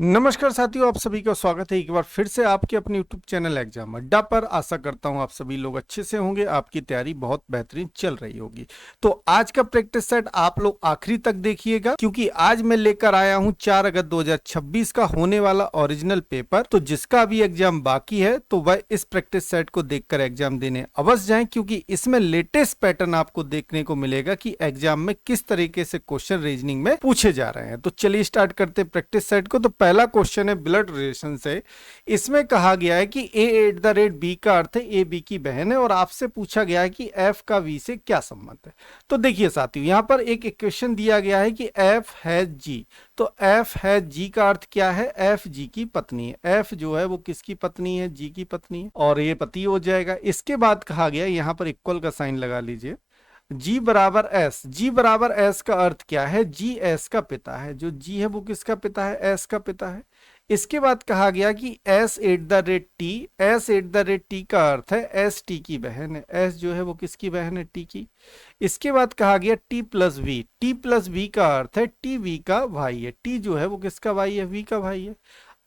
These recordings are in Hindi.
नमस्कार साथियों, आप सभी का स्वागत है एक बार फिर से आपके अपने YouTube चैनल एग्जाम अड्डा पर। आशा करता हूं आप सभी लोग अच्छे से होंगे, आपकी तैयारी बहुत बेहतरीन चल रही होगी। तो आज का प्रैक्टिस सेट आप लोग आखिरी तक देखिएगा, क्योंकि आज मैं लेकर आया हूं 4 अगस्त 2026 का होने वाला ओरिजिनल पेपर। तो जिसका अभी एग्जाम बाकी है तो वह इस प्रैक्टिस सेट को देखकर एग्जाम देने अवश्य जाए, क्योंकि इसमें लेटेस्ट पैटर्न आपको देखने को मिलेगा कि एग्जाम में किस तरीके से क्वेश्चन रीजनिंग में पूछे जा रहे हैं। तो चलिए स्टार्ट करते प्रैक्टिस सेट को। तो पहला क्वेश्चन है ब्लड रिलेशन से। इसमें कहा गया है कि ए एट द रेट बी का अर्थ है ए बी की बहन है, और आपसे पूछा गया है कि एफ का वी से क्या संबंध है। तो देखिए साथियों, यहां पर एक इक्वेशन दिया गया है कि एफ है जी। तो एफ है जी का अर्थ क्या है? एफ जी की पत्नी है। एफ जो है वो किसकी पत्नी है? जी की पत्नी है, और ये पति हो जाएगा। इसके बाद कहा गया, यहां पर इक्वल का साइन लगा लीजिए। जी बराबर एस। जी बराबर एस का अर्थ क्या है? जी एस का पिता है। जो जी है वो किसका पिता है? एस का पिता है। इसके बाद कहा गया कि S at the rate T. S at the rate T का अर्थ है एस टी की बहन है। एस जो है वो किसकी बहन है? टी की। इसके बाद कहा गया T plus V. T plus V का अर्थ है टी वी का भाई है। टी जो है वो किसका भाई है? वी का भाई है।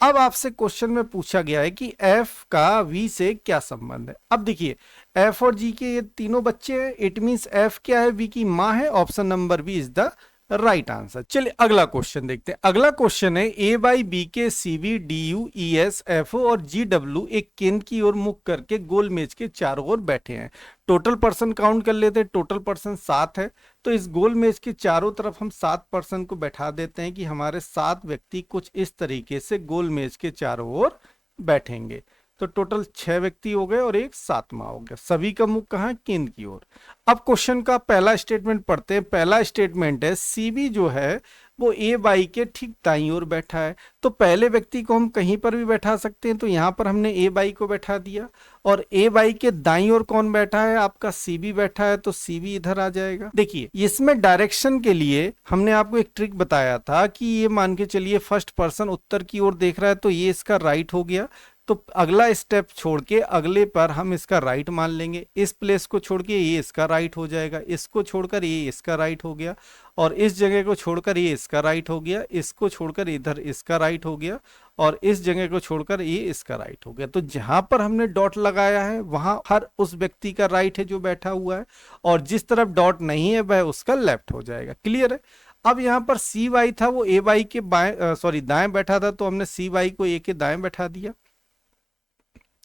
अब आपसे क्वेश्चन में पूछा गया है कि एफ का वी से क्या संबंध है। अब देखिए, एफ और जी के ये तीनों बच्चे हैं। इट मींस एफ क्या है? वी की मां है। Option number B is the right answer. चलिए अगला क्वेश्चन देखते हैं। अगला क्वेश्चन है ए बाई बी के C V D U E S F O और जी डब्ल्यू एक केंद्र की ओर मुख करके गोल मेज के चारों ओर बैठे हैं। टोटल पर्सन काउंट कर लेते हैं। टोटल पर्सन 7 है। तो इस गोल मेज के चारों तरफ हम 7 पर्सन को बैठा देते हैं कि हमारे 7 व्यक्ति कुछ इस तरीके से गोल मेज के चारों ओर बैठेंगे। तो टोटल 6 व्यक्ति हो गए और एक 7वां हो गया। सभी का मुख कहाँ है? केंद्र की ओर। अब क्वेश्चन का पहला स्टेटमेंट पढ़ते हैं। पहला स्टेटमेंट है सीबी जो है वो ए बाई के ठीक दाईं ओर बैठा है। तो पहले व्यक्ति को हम कहीं पर भी बैठा सकते हैं। तो यहां पर हमने ए बाई को बैठा दिया, और ए बाई के दाईं ओर कौन बैठा है? आपका सीबी बैठा है। तो सीबी इधर आ जाएगा। देखिए, इसमें डायरेक्शन के लिए हमने आपको एक ट्रिक बताया था कि ये मान के चलिए फर्स्ट पर्सन उत्तर की ओर देख रहा है, तो ये इसका राइट हो गया। तो अगला स्टेप छोड़ के अगले पर हम इसका राइट मान लेंगे। इस प्लेस को छोड़ के ये इसका राइट हो जाएगा। इसको छोड़कर ये इसका राइट हो गया, और इस जगह को छोड़कर ये इसका राइट हो गया। इसको छोड़कर इधर इसका राइट हो गया, और इस जगह को छोड़कर ये इसका राइट हो गया। तो जहां पर हमने डॉट लगाया है वहां हर उस व्यक्ति का राइट है जो बैठा हुआ है, और जिस तरफ डॉट नहीं है वह उसका लेफ्ट हो जाएगा। क्लियर है? अब यहाँ पर सी वाई था वो ए वाई के बाएं दाएं बैठा था, तो हमने सी वाई को ए के दाएं बैठा दिया।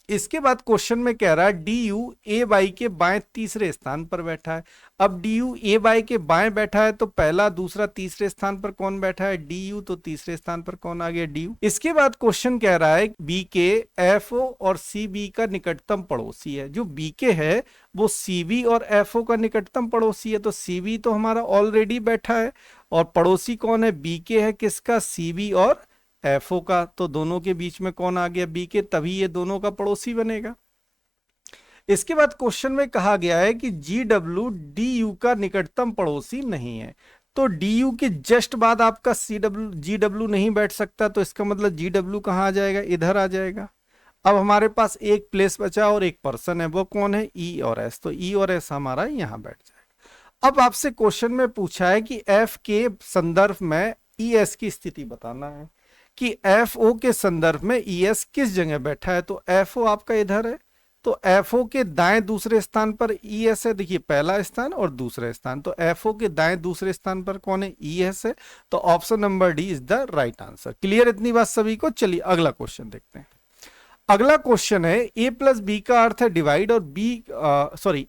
इसके बाद क्वेश्चन में कह रहा है डी यू ए बाई के बाएं तीसरे स्थान पर बैठा है। अब डी यू ए बाई के बाएं बैठा है, तो पहला दूसरा तीसरे स्थान पर कौन बैठा है? D you. तो तीसरे स्थान पर कौन आ गया? D you. इसके बाद क्वेश्चन कह रहा है बी के एफ ओ और सी बी का निकटतम पड़ोसी है। जो बी के है वो सी बी और एफ ओ का निकटतम पड़ोसी है। तो सी बी तो हमारा ऑलरेडी बैठा है, और पड़ोसी कौन है? बी के है। किसका? सी बी और एफओ का। तो दोनों के बीच में कौन आ गया? बी के। तभी ये दोनों का पड़ोसी बनेगा। इसके बाद क्वेश्चन में कहा गया है कि जी डब्ल्यू डी यू का निकटतम पड़ोसी नहीं है। तो डी यू के जस्ट बाद आपका सी डब्ल्यू जी डब्ल्यू नहीं बैठ सकता। तो इसका मतलब जी डब्ल्यू कहाँ आ जाएगा? इधर आ जाएगा। अब हमारे पास एक प्लेस बचा और एक पर्सन है, वो कौन है? ई और एस। तो ई और एस हमारा यहां बैठ जाएगा। अब आपसे क्वेश्चन में पूछा है कि एफ के संदर्भ में ई एस की स्थिति बताना है, कि एफ ओ के संदर्भ में ई एस किस जगह बैठा है। तो एफ ओ आपका इधर है। तो एफ ओ के दाएं दूसरे स्थान पर ई एस है। देखिए, पहला स्थान और दूसरा स्थान। तो एफ ओ के दाएं दूसरे स्थान पर कौन है? ई एस है। तो option number D is the right answer. Clear इतनी बात सभी को? चलिए अगला क्वेश्चन देखते हैं। अगला क्वेश्चन है ए प्लस बी का अर्थ है डिवाइड, और बी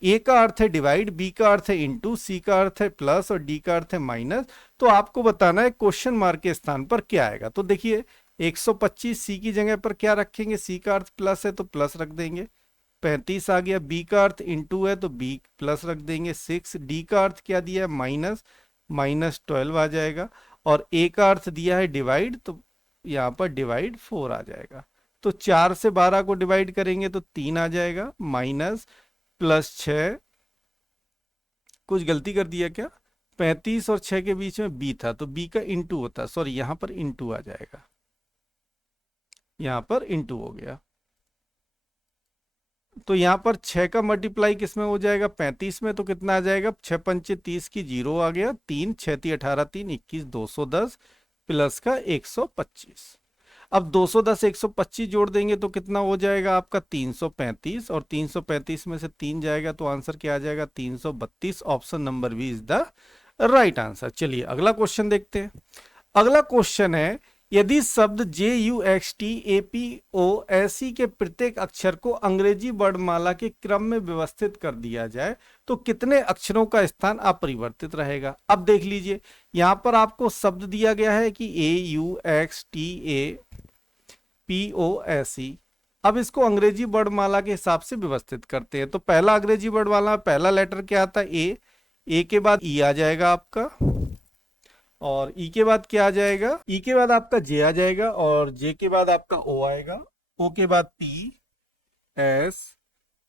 ए का अर्थ है डिवाइड, बी का अर्थ है इंटू, सी का अर्थ है प्लस और डी का अर्थ है माइनस। तो आपको बताना है क्वेश्चन मार्क के स्थान पर क्या आएगा। तो देखिए, 125 सी की जगह पर क्या रखेंगे? सी का अर्थ प्लस है तो प्लस रख देंगे। 35 आ गया। बी का अर्थ इंटू है तो बी प्लस रख देंगे 6। डी का अर्थ क्या दिया है? माइनस, माइनस 12 आ जाएगा। और ए का अर्थ दिया है डिवाइड, तो यहाँ पर डिवाइड 4 आ जाएगा। तो 4 से 12 को डिवाइड करेंगे तो 3 आ जाएगा। माइनस प्लस 6, कुछ गलती कर दिया क्या? 35 और 6 के बीच में बी था, तो बी का इंटू होता, सॉरी यहां पर इंटू आ जाएगा। यहां पर इंटू हो गया। तो यहां पर 6 का मल्टीप्लाई किस में हो जाएगा? 35 में। तो कितना आ जाएगा? 6 पंचे 30 की 0 आ गया। 3 6 18 3 21 210 प्लस का 125। अब 210 125 जोड़ देंगे तो कितना हो जाएगा आपका 335, और 335 में से 3 जाएगा तो आंसर क्या आ जाएगा 332। Option number B is the right answer. चलिए अगला क्वेश्चन देखते हैं। अगला क्वेश्चन है, यदि शब्द JUXTAPOSE के प्रत्येक अक्षर को अंग्रेजी वर्णमाला के क्रम में व्यवस्थित कर दिया जाए तो कितने अक्षरों का स्थान अपरिवर्तित रहेगा। अब देख लीजिए, यहां पर आपको शब्द दिया गया है कि AUXTAPOSE। अब इसको अंग्रेजी वर्णमाला के हिसाब से व्यवस्थित करते हैं। तो पहला अंग्रेजी वर्णमाला पहला लेटर क्या आता है, ए के बाद ई आ जाएगा आपका, और ई के बाद क्या आ जाएगा, ई के बाद आपका जे आ जाएगा, और जे के बाद आपका ओ आएगा, ओ के बाद पी, एस,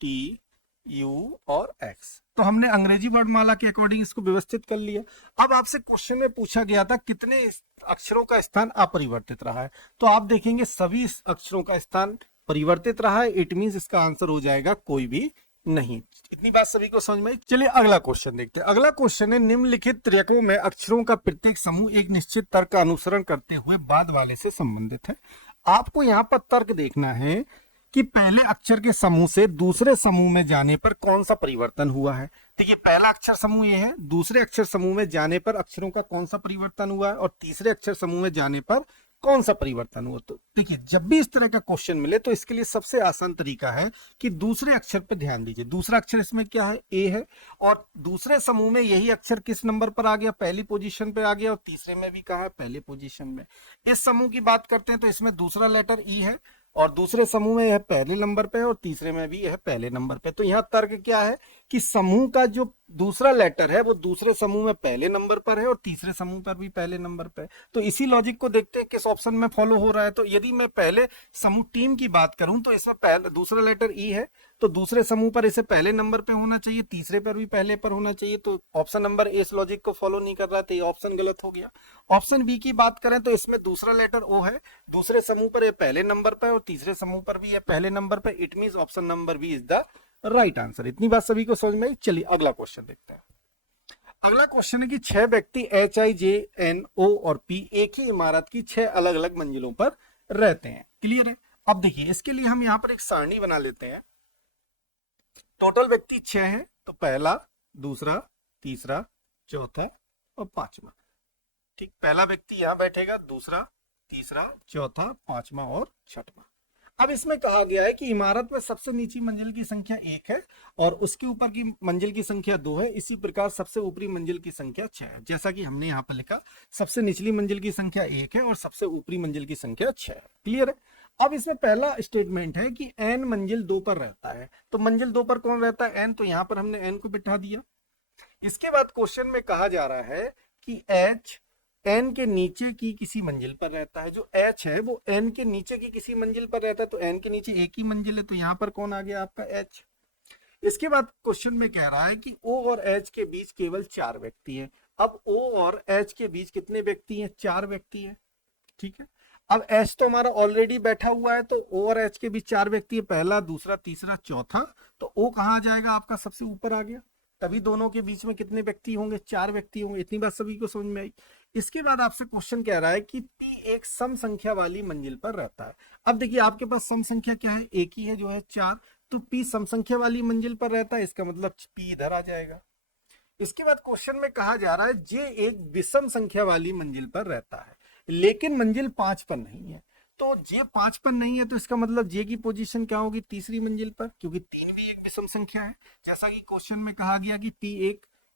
टी, यू और एक्स। तो हमने अंग्रेजी वर्णमाला के अकॉर्डिंग इसको व्यवस्थित कर लिया। अब आपसे क्वेश्चन में पूछा गया था कितने अक्षरों का स्थान अपरिवर्तित रहा है, तो आप देखेंगे सभी अक्षरों का स्थान परिवर्तित रहा है। इट मींस इसका आंसर हो जाएगा कोई भी नहीं। इतनी बात सभी को समझ में आई। चलिए अगला क्वेश्चन देखते हैं। अगला क्वेश्चन है, निम्नलिखित तर्कों में अक्षरों का प्रत्येक समूह एक निश्चित तर्क का अनुसरण करते हुए बाद वाले से संबंधित है। आपको यहाँ पर तर्क देखना है कि पहले अक्षर के समूह से दूसरे समूह में जाने पर कौन सा परिवर्तन हुआ है। देखिए पहला अक्षर समूह ये है, दूसरे अक्षर समूह में जाने पर अक्षरों का कौन सा परिवर्तन हुआ है, और तीसरे अक्षर समूह में जाने पर कौन सा परिवर्तन हुआ। तो देखिए जब भी इस तरह का क्वेश्चन मिले तो इसके लिए सबसे आसान तरीका है कि दूसरे अक्षर पर ध्यान दीजिए। दूसरा अक्षर इसमें क्या है, ए है, और दूसरे समूह में यही अक्षर किस नंबर पर आ गया, पहली पोजीशन पे आ गया, और तीसरे में भी कहा है पहले पोजीशन में। इस समूह की बात करते हैं तो इसमें दूसरा लेटर ई है, और दूसरे समूह में यह पहले नंबर पे है, और तीसरे में भी यह पहले नंबर पे। तो यहाँ तर्क क्या है कि समूह का जो दूसरा लेटर है वो दूसरे समूह में पहले नंबर पर है, और तीसरे समूह पर भी पहले नंबर पे है। तो इसी लॉजिक को देखते हैं किस ऑप्शन में फॉलो हो रहा है। तो यदि मैं पहले समूह टीम की बात करूं तो इसमें पहले दूसरा लेटर ई है, तो दूसरे समूह पर इसे पहले नंबर पे होना चाहिए, तीसरे पर भी पहले पर होना चाहिए। तो ऑप्शन नंबर ए इस लॉजिक को फॉलो नहीं कर रहा था, ये ऑप्शन गलत हो गया। ऑप्शन बी की बात करें तो इसमें दूसरा लेटर ओ है, दूसरे समूह पर ये पहले नंबर पर, और तीसरे समूह पर भी ये पहले नंबर पर। It means option number B is the right answer. इतनी बात सभी को समझ में आई। चलिए अगला क्वेश्चन देखते हैं। अगला क्वेश्चन है कि 6 व्यक्ति HIJNO और P एक ही इमारत की 6 अलग अलग मंजिलों पर रहते हैं। क्लियर है। अब देखिए इसके लिए हम यहाँ पर एक सारणी बना लेते हैं। टोटल व्यक्ति 6 हैं, तो पहला, दूसरा, तीसरा, चौथा और पांचवा। ठीक, पहला व्यक्ति यहाँ बैठेगा, दूसरा, तीसरा, चौथा, पांचवा और छठवां। अब इसमें कहा गया है कि इमारत में सबसे नीची मंजिल की संख्या 1 है और उसके ऊपर की मंजिल की संख्या 2 है। इसी प्रकार सबसे ऊपरी मंजिल की संख्या 6 है। जैसा कि हमने यहाँ पर लिखा, सबसे निचली मंजिल की संख्या 1 है और सबसे ऊपरी मंजिल की संख्या 6 है। क्लियर है। अब इसमें पहला स्टेटमेंट है कि n मंजिल 2 पर रहता है। तो मंजिल 2 पर कौन रहता है, n। तो यहाँ पर हमने n को बिठा दिया। इसके बाद क्वेश्चन में कहा जा रहा है कि h n के नीचे की किसी मंजिल पर रहता है। जो h है वो n के नीचे की किसी मंजिल पर रहता है, तो n के नीचे एक ही मंजिल है, तो यहाँ पर कौन आ गया आपका h। इसके बाद क्वेश्चन में कह रहा है कि o और h के बीच केवल 4 व्यक्ति हैं। अब o और h के बीच कितने व्यक्ति हैं, 4 व्यक्ति हैं। ठीक है। अब h तो हमारा ऑलरेडी बैठा हुआ है, तो o और h के बीच 4 व्यक्ति है, पहला, दूसरा, तीसरा, चौथा। तो o कहाँ आ जाएगा आपका, सबसे ऊपर आ गया। तभी दोनों के बीच में कितने व्यक्ति होंगे, 4 व्यक्ति होंगे। इतनी बात सभी को समझ में आई। इसके बाद आपसे क्वेश्चन कह रहा है कि p एक सम संख्या वाली मंजिल पर रहता है। अब देखिए आपके पास सम संख्या क्या है, एक ही है जो है 4, तो p सम संख्या वाली मंजिल पर रहता है, इसका मतलब p इधर आ जाएगा। इसके बाद क्वेश्चन में कहा जा रहा है j एक विषम संख्या वाली मंजिल पर रहता है, लेकिन मंजिल 5 पर नहीं है। तो j 5 पर नहीं है, तो इसका मतलब j की पोजीशन क्या होगी, तीसरी मंजिल पर, क्योंकि 3 भी एक विषम संख्या है। जैसा कि क्वेश्चन में कहा गया कि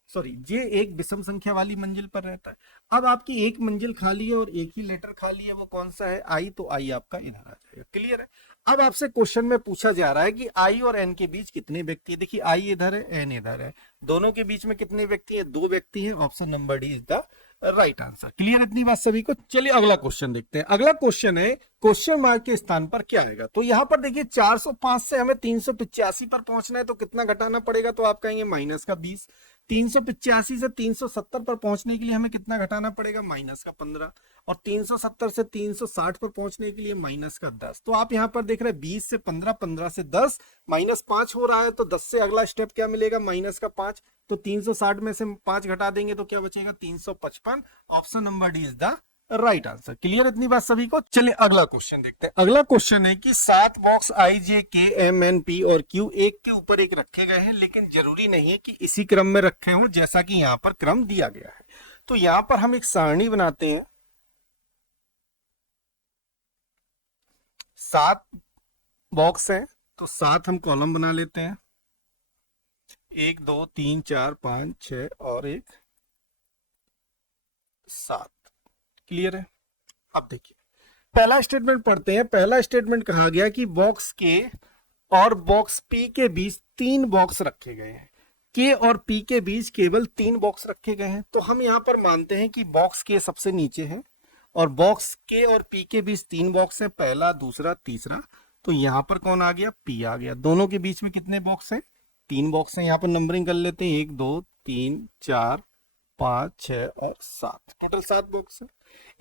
j एक विषम संख्या वाली मंजिल पर रहता है। अब आपकी एक मंजिल खाली है और एक ही लेटर खाली है, वो कौन सा है, i। तो i आपका इधर आ जाएगा। क्लियर है। अब आपसे क्वेश्चन में पूछा जा रहा है कि i और n के बीच कितने व्यक्ति है। देखिए i इधर है, n इधर है, दोनों के बीच में कितने व्यक्ति है, 2 व्यक्ति है। Option number D is the right answer. Clear, इतनी बात सभी को। चलिए अगला क्वेश्चन देखते हैं। अगला क्वेश्चन है क्वेश्चन मार्क के स्थान पर क्या आएगा। तो यहाँ पर देखिए 405 से हमें 385 पर पहुंचना है, तो कितना घटाना पड़ेगा, तो आप कहेंगे -20। 385 से 370 पर पहुंचने के लिए हमें कितना घटाना पड़ेगा, -15। और 370 से 360 पर पहुंचने के लिए -10। तो आप यहाँ पर देख रहे हैं 20 से 15, 15 से 10, -5 हो रहा है। तो 10 से अगला स्टेप क्या मिलेगा, -5। तो 360 में से 5 घटा देंगे तो क्या बचेगा, 355। Option number D is the right answer. Clear इतनी बात सभी को। चलिए अगला क्वेश्चन देखते हैं। अगला क्वेश्चन है कि 7 बॉक्स आई जे के एम एन पी और क्यू एक के ऊपर एक रखे गए हैं, लेकिन जरूरी नहीं है कि इसी क्रम में रखे हों जैसा कि यहां पर क्रम दिया गया है। तो यहां पर हम एक सारणी बनाते हैं। 7 बॉक्स हैं तो 7 हम कॉलम बना लेते हैं, 1 2 3 4 5 6 और एक 7। क्लियर है। अब देखिए पहला स्टेटमेंट पढ़ते हैं। पहला स्टेटमेंट कहा गया कि बॉक्स के और बॉक्स पी के बीच 3 बॉक्स रखे गए हैं। के और पी के बीच केवल 3 बॉक्स रखे गए हैं। तो हम यहां पर मानते हैं कि बॉक्स के सबसे नीचे है और बॉक्स के और पी के बीच 3 बॉक्स है, पहला दूसरा तीसरा। तो यहां पर कौन आ गया? पी आ गया। दोनों के बीच में कितने बॉक्स हैं? 3 बॉक्स हैं। यहां पर नंबरिंग कर लेते हैं, 1 2 3 4 5 6 और 7, टोटल 7 बॉक्स है।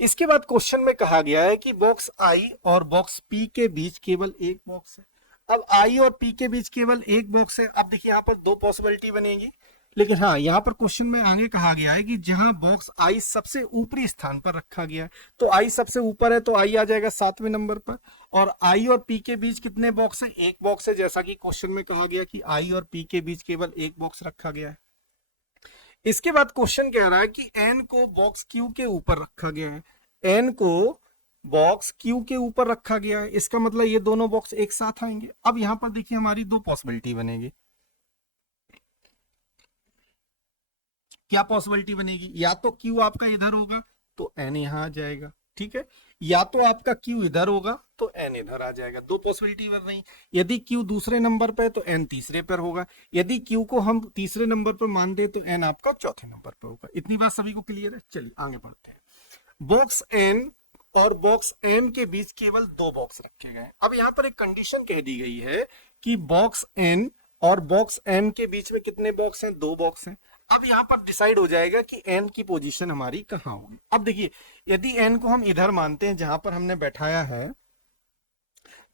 इसके बाद क्वेश्चन में कहा गया है कि बॉक्स आई और बॉक्स पी के बीच केवल एक बॉक्स है। अब आई और पी के बीच केवल एक बॉक्स है। अब देखिए यहाँ पर 2 पॉसिबिलिटी बनेगी, लेकिन हाँ यहाँ पर क्वेश्चन में आगे कहा गया है कि जहां बॉक्स आई सबसे ऊपरी स्थान पर रखा गया है, तो आई सबसे ऊपर है तो आई आ जाएगा 7वें नंबर पर। और आई और पी के बीच कितने बॉक्स है? एक बॉक्स है, जैसा कि क्वेश्चन में कहा गया कि आई और पी के बीच केवल एक बॉक्स रखा गया है। इसके बाद क्वेश्चन कह रहा है कि एन को बॉक्स क्यू के ऊपर रखा गया है। एन को बॉक्स क्यू के ऊपर रखा गया है, इसका मतलब ये दोनों बॉक्स एक साथ आएंगे। अब यहां पर देखिए हमारी 2 पॉसिबिलिटी बनेगी। क्या पॉसिबिलिटी बनेगी? या तो क्यू आपका इधर होगा तो एन यहां आ जाएगा, ठीक है, या तो आपका क्यू इधर होगा तो एन इधर आ जाएगा। 2 पॉसिबिलिटी बन रही। यदि क्यू दूसरे नंबर पे तो एन तीसरे पर होगा। यदि क्यू को हम तीसरे नंबर पर मान दे तो एन आपका चौथे नंबर पर होगा। इतनी बात सभी को क्लियर है। चलिए आगे बढ़ते हैं। बॉक्स एन और बॉक्स एम के बीच केवल 2 बॉक्स रखे गए हैं। अब यहां पर एक कंडीशन कह दी गई है कि बॉक्स एन और बॉक्स एम के बीच में कितने बॉक्स हैं? 2 बॉक्स हैं। अब यहां पर डिसाइड हो जाएगा कि एन की पोजीशन हमारी कहां होगी। अब देखिए यदि एन को हम इधर मानते हैं जहां पर हमने बैठाया है,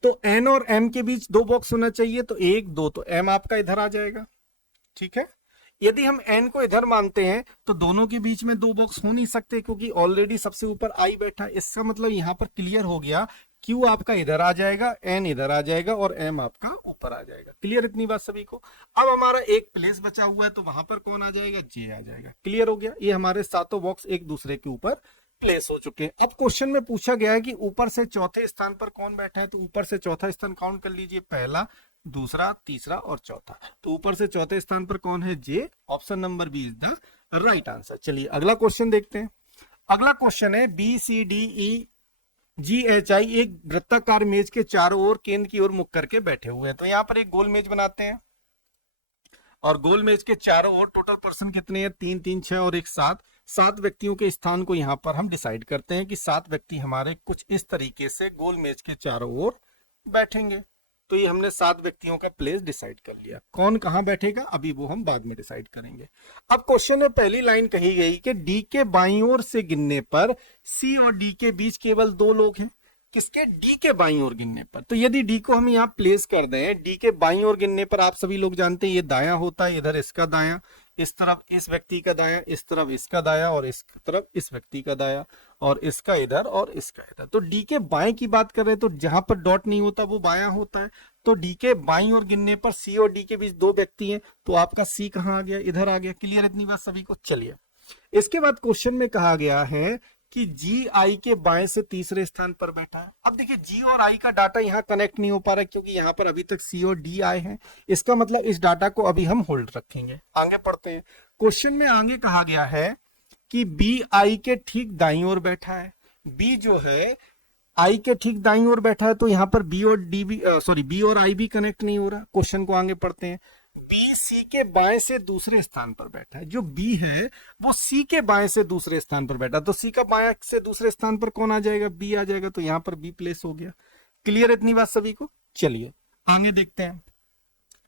तो एन और एम के बीच 2 बॉक्स होना चाहिए, तो 1 2, तो एम आपका इधर आ जाएगा, ठीक है। यदि हम एन को इधर मानते हैं तो दोनों के बीच में 2 बॉक्स हो नहीं सकते, क्योंकि ऑलरेडी सबसे ऊपर आई बैठा है। इसका मतलब यहां पर क्लियर हो गया, क्यू आपका इधर आ जाएगा, एन इधर आ जाएगा और एम आपका ऊपर आ जाएगा। क्लियर इतनी बात सभी को। अब हमारा एक प्लेस बचा हुआ है, तो वहां पर कौन आ जाएगा? जे आ जाएगा। क्लियर हो गया। ये हमारे 7 बॉक्स एक दूसरे के ऊपर प्लेस हो चुके हैं। अब क्वेश्चन में पूछा गया है कि ऊपर से चौथे स्थान पर कौन बैठा है, तो ऊपर से चौथा स्थान काउंट कर लीजिए, पहला दूसरा तीसरा और चौथा। तो ऊपर से चौथे स्थान पर कौन है? J. Option number B is the right answer. चलिए अगला क्वेश्चन देखते हैं। अगला क्वेश्चन है B C D E G H I एक वृत्ताकार मेज के चारों ओर केंद्र की ओर मुख करके बैठे हुए हैं। तो यहां पर एक गोल मेज बनाते हैं और गोल मेज के चारों ओर टोटल पर्सन कितने हैं? 3 3 6 और एक 7। 7 व्यक्तियों के स्थान को यहां पर हम डिसाइड करते हैं कि 7 व्यक्ति हमारे कुछ इस तरीके से गोल मेज के चारों ओर बैठेंगे। तो ये हमने 7 व्यक्तियों का प्लेस डिसाइड कर लिया। कौन कहां बैठेगा अभी वो हम बाद में डिसाइड करेंगे। अब क्वेश्चन में पहली लाइन कही गई कि डी के बाईं ओर से गिनने पर सी और डी के बीच केवल 2 लोग हैं। किसके? डी के बाईं ओर गिनने पर। तो यदि डी को हम यहाँ प्लेस कर दें, डी के बाईं ओर गिनने पर आप सभी लोग जानते हैं ये दायां होता है, इधर इसका दायां, इस तरफ इस व्यक्ति का दायां, इस तरफ इसका दायां और इस तरफ इस व्यक्ति का दायां, और इसका इधर और इसका इधर। तो डी के बाएं की बात कर रहे हैं तो जहां पर डॉट नहीं होता वो बायां होता है। तो डी के बाईं ओर गिनने पर सी और डी के बीच 2 व्यक्ति हैं, तो आपका सी कहां आ गया? इधर आ गया। क्लियर इतनी बात सभी को। चलिए इसके बाद क्वेश्चन में कहा गया है कि जी आई के बाएं से तीसरे स्थान पर बैठा है। अब देखिए जी और आई का डाटा यहाँ कनेक्ट नहीं हो पा रहा है, क्योंकि यहाँ पर अभी तक सी और डी आए हैं। इसका मतलब इस डाटा को अभी हम होल्ड रखेंगे। आगे पढ़ते हैं। क्वेश्चन में आगे कहा गया है कि बी आई के ठीक दाईं ओर बैठा है। बी जो है आई के ठीक दाईं ओर बैठा है, तो यहाँ पर बी और डी भी बी और आई भी कनेक्ट नहीं हो रहा। क्वेश्चन को आगे पढ़ते हैं। बी सी के बाएं से दूसरे स्थान पर बैठा है। जो बी है वो सी के बाएं से दूसरे स्थान पर बैठा, तो सी का बाएं से दूसरे स्थान पर कौन आ जाएगा? बी आ जाएगा। तो यहाँ पर बी प्लेस हो गया। क्लियर इतनी बात सभी को। चलिए आगे देखते हैं।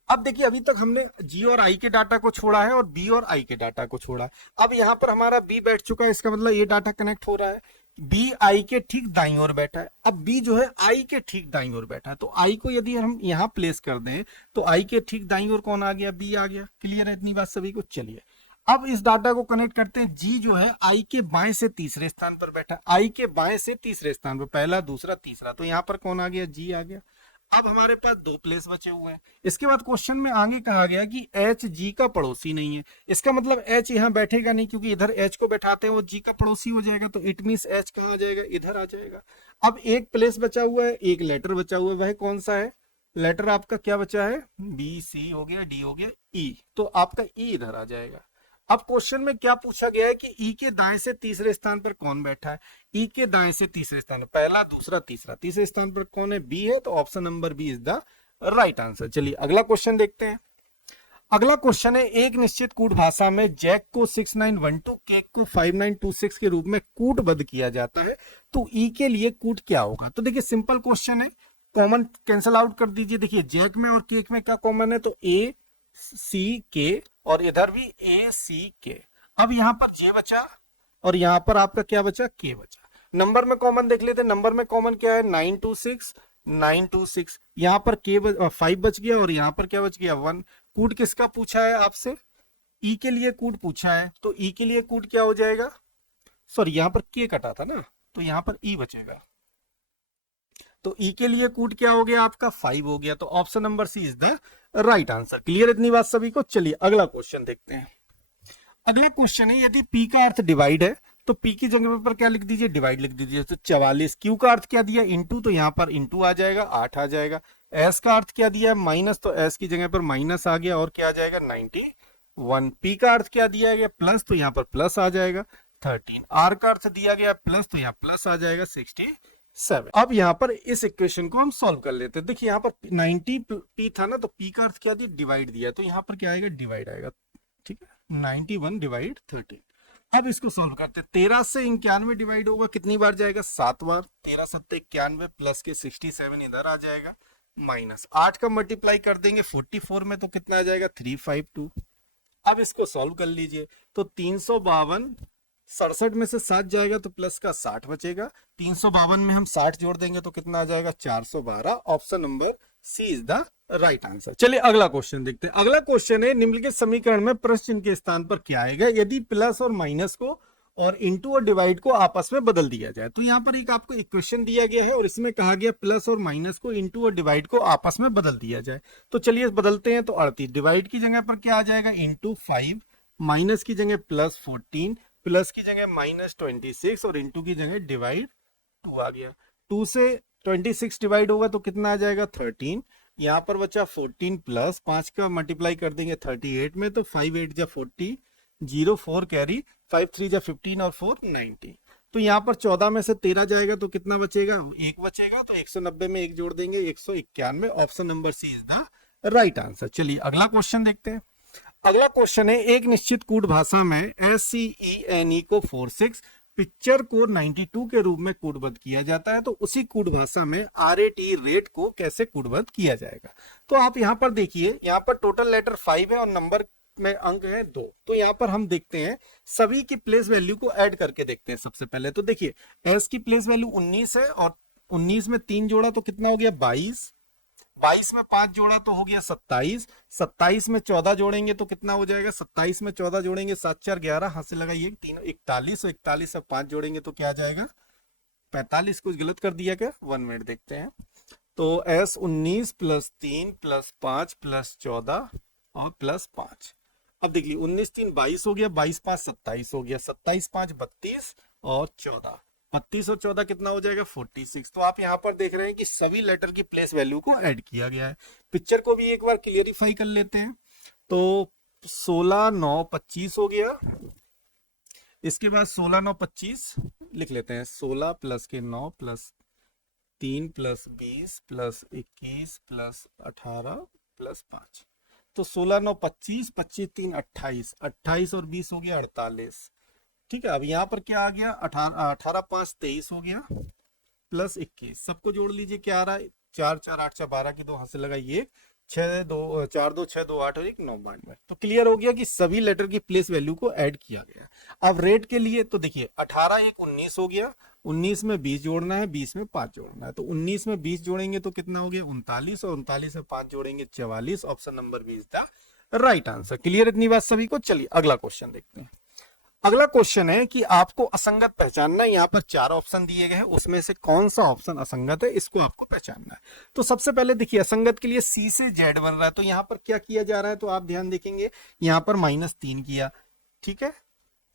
अब देखिए अभी तक हमने जी और आई के डाटा को छोड़ा है और बी और आई के डाटा को छोड़ा है। अब यहाँ पर हमारा बी बैठ चुका है, इसका मतलब ये डाटा कनेक्ट हो रहा है। बी आई के ठीक दाईं ओर बैठा है। अब बी जो है आई के ठीक दाईं ओर बैठा है, तो आई को यदि हम यहाँ प्लेस कर दें तो आई के ठीक दाईं ओर कौन आ गया? बी आ गया। क्लियर है इतनी बात सभी को। चलिए अब इस डाटा को कनेक्ट करते हैं। जी जो है आई के बाएं से तीसरे स्थान पर बैठा, आई के बाएं से तीसरे स्थान पर, पहला दूसरा तीसरा, तो यहां पर कौन आ गया, जी आ गया। अब हमारे पास दो प्लेस बचे हुए हैं। इसके बाद क्वेश्चन में आगे कहा गया कि एच जी का पड़ोसी नहीं है। इसका मतलब एच यहाँ बैठेगा नहीं, क्योंकि इधर एच को बैठाते हैं वो जी का पड़ोसी हो जाएगा, तो इट मीन्स एच कहाँ आ जाएगा, इधर आ जाएगा। अब एक प्लेस बचा हुआ है, एक लेटर बचा हुआ है, वह कौन सा है, लेटर आपका क्या बचा है, बी, सी हो गया, डी हो गया, ई, तो आपका ई इधर आ जाएगा। अब क्वेश्चन में क्या पूछा गया है कि ई के दाएं से तीसरे स्थान पर कौन बैठा है, ई के दाएं से तीसरे स्थान पर, पहला दूसरा तीसरा, तीसरे स्थान पर कौन है, बी है, तो option number B is the right answer. चलिए अगला क्वेश्चन देखते हैं। अगला क्वेश्चन है, एक निश्चित कूट भाषा में जैक को 6912, केक को 5926 के रूप में कूटबद्ध किया जाता है, तो ई के लिए कूट क्या होगा। तो देखिए सिंपल क्वेश्चन है, कॉमन कैंसल आउट कर दीजिए। देखिए जैक में और केक में क्या कॉमन है, तो ए सी के, और इधर भी ए सी के। अब यहां पर जे बचा और यहां पर आपका क्या बचा, के बचा। नंबर में कॉमन देख लेते हैं, नंबर में कॉमन क्या है, 926 926। यहां पर के 5 बच गया और यहां पर क्या बच गया, 1। कूट किसका पूछा है आपसे, ई के लिए कूट पूछा है, तो ई के लिए कूट क्या हो जाएगा, सॉरी यहां पर के कटा था ना, तो यहां पर ई बचेगा, तो ई के लिए कूट क्या हो गया आपका, 5 हो गया, तो option number C is the right answer. Clear इतनी बात सभी को। चलिए अगला क्वेश्चन देखते हैं। अगला क्वेश्चन है, यदि पी का अर्थ डिवाइड है तो पी की जगह पर क्या लिख दीजिए, डिवाइड लिख दीजिए। तो 44, क्यू का अर्थ क्या दिया, इंटू, तो यहाँ पर इंटू आ जाएगा, 8 आ जाएगा। एस का अर्थ क्या दिया है, माइनस, तो एस की जगह पर माइनस आ गया और क्या आ जाएगा, 91। पी का अर्थ क्या दिया गया, प्लस, तो यहाँ पर प्लस आ जाएगा 13। आर का अर्थ दिया गया प्लस, तो यहाँ प्लस आ जाएगा 67। अब यहाँ पर इस इक्वेशन को हम सॉल्व कर लेते हैं। देखिए यहाँ पर 90 पी था ना, तो पी का अर्थ क्या दिया, डिवाइड दिया, तो यहाँ पर क्या आएगा, डिवाइड आएगा, ठीक है, 91 डिवाइड 13। अब इसको सॉल्व करते हैं। 13 से 91 डिवाइड होगा, कितनी बार जाएगा, 7 बार। 13 7 91 प्लस के 67 इधर आ जाएगा, माइनस 8 का मल्टीप्लाई कर देंगे 44 में, तो कितना आ जाएगा, 352। अब इसको सॉल्व कर लीजिए, तो 352, 67 में से 7 जाएगा तो प्लस का 60 बचेगा, 352 में हम 60 जोड़ देंगे तो कितना आ जाएगा, 412। Option number C is the right answer. चलिए अगला क्वेश्चन देखते हैं। अगला क्वेश्चन है, निम्नलिखित समीकरण में प्रश्न चिन्ह के स्थान पर क्या आएगा यदि प्लस और माइनस को और इंटू और डिवाइड को आपस में बदल दिया जाए। तो यहाँ पर एक आपको इक्वेशन दिया गया है और इसमें कहा गया प्लस और माइनस को इंटू और डिवाइड को आपस में बदल दिया जाए। तो चलिए बदलते हैं। तो 38 डिवाइड की जगह पर क्या आ जाएगा, इंटू 5, माइनस की जगह प्लस 14, प्लस की जगह माइनस 26 और इंटू की जगह डिवाइड 2 आ गया। 2 से 26 डिवाइड होगा तो कितना आ जाएगा, 13। यहाँ पर बचा 14 प्लस 5 का मल्टीप्लाई कर देंगे 38 में, तो 5 8 जा 40, 0 4 कैरी, 5 3 जा 15 और 4 90। तो यहाँ पर 14 में से 13 जाएगा तो कितना बचेगा, 1 बचेगा, तो 190 में 1 जोड़ देंगे 191। Option number C is the right answer. चलिए अगला क्वेश्चन देखते हैं। अगला क्वेश्चन है, एक निश्चित कूट भाषा में SCENE को 46, पिक्चर को 92 के रूप में कूटबद्ध किया जाता है, तो उसी कूट भाषा में RAT रेट को कैसे कूटबद्ध किया जाएगा। तो आप यहाँ पर देखिए, यहाँ पर टोटल लेटर 5 है और नंबर में अंक है 2। तो यहाँ पर हम देखते हैं सभी की प्लेस वैल्यू को ऐड करके देखते हैं। सबसे पहले तो देखिए एस की प्लेस वैल्यू 19 है और 19 में 3 जोड़ा तो कितना हो गया, 22, 22 में 5 जोड़ा तो हो गया 27, 27 में 14 जोड़ेंगे तो कितना हो जाएगा, 27 में 14 जोड़ेंगे 7 4 11, हाथ से लगाइए 3 41, और 41 में 5 जोड़ेंगे तो क्या आ जाएगा, 45। कुछ गलत कर दिया क्या, 1 मिनट देखते हैं। तो S 19 प्लस 3 प्लस 5 प्लस 14 और प्लस 5। अब देख लीजिए 19 3 22 हो गया, 22 5 27 हो गया, 27 5 32 और 14, 32 और 14 कितना हो जाएगा, 46। तो आप यहाँ पर देख रहे हैं कि सभी लेटर की प्लेस वैल्यू को ऐड किया गया है। पिक्चर को भी एक बार क्लियरिफाई कर लेते हैं। तो 16 9 25 हो गया, इसके बाद 16 9 25 लिख लेते हैं, 16 प्लस के 9 plus 3 plus 20 plus 21 plus 18 plus 5, तो 16 9 25, 25 3 28, 28 और 20 हो गया 48। ठीक है, अब यहाँ पर क्या आ गया, 18 5 23 हो गया प्लस 21, सबको जोड़ लीजिए क्या आ रहा है, 4 4 8 4 12 की 2 हाथ से लगाइए, 6 2 4 2 6 2 8 और 1 9 92। तो क्लियर हो गया कि सभी लेटर की प्लेस वैल्यू को ऐड किया गया। अब रेट के लिए तो देखिए 18 1 19 हो गया, 19 में 20 जोड़ना है, 20 में 5 जोड़ना है, तो 19 में 20 जोड़ेंगे तो कितना हो गया 39, और 39 में 5 जोड़ेंगे 44। Option number B is the right answer. Clear इतनी बात सभी को। चलिए अगला क्वेश्चन देखते हैं। अगला क्वेश्चन है कि आपको असंगत पहचानना है। यहाँ पर 4 ऑप्शन दिए गए हैं, उसमें से कौन सा ऑप्शन असंगत है इसको आपको पहचानना है। तो सबसे पहले देखिए, असंगत के लिए सी से जेड बन रहा है, तो यहाँ पर क्या किया जा रहा है, तो आप ध्यान देखेंगे यहाँ पर -3 किया, ठीक है।